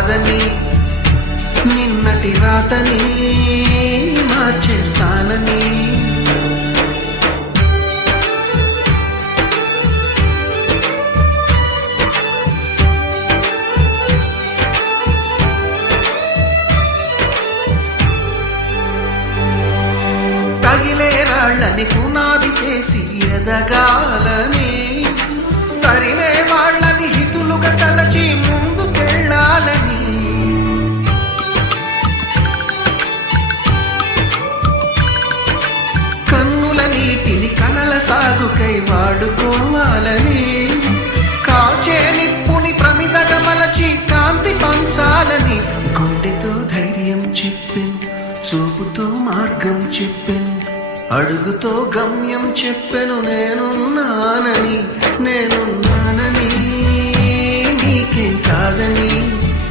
కాదని నిన్నటి రాతని మార్చేస్తానని. తగిలే రాళ్ళని పునాది చేసి ఎదగాలని, తరిమే వాళ్ళని హితులుగా తలచి ముందుకెళ్ళాలని, కన్నుల నీటిని కలల సాగుకై వాడుకోవాలని, కాచే నిప్పుని ప్రమిదగా మలచి కాంతి పంచాలని, గుండెతో ధైర్యం చెప్పెను, చూపుతో మార్గం చెప్పెను, అడుగుతో గమ్యం చెప్పెను. నేనున్నానని నీకేం కాదని.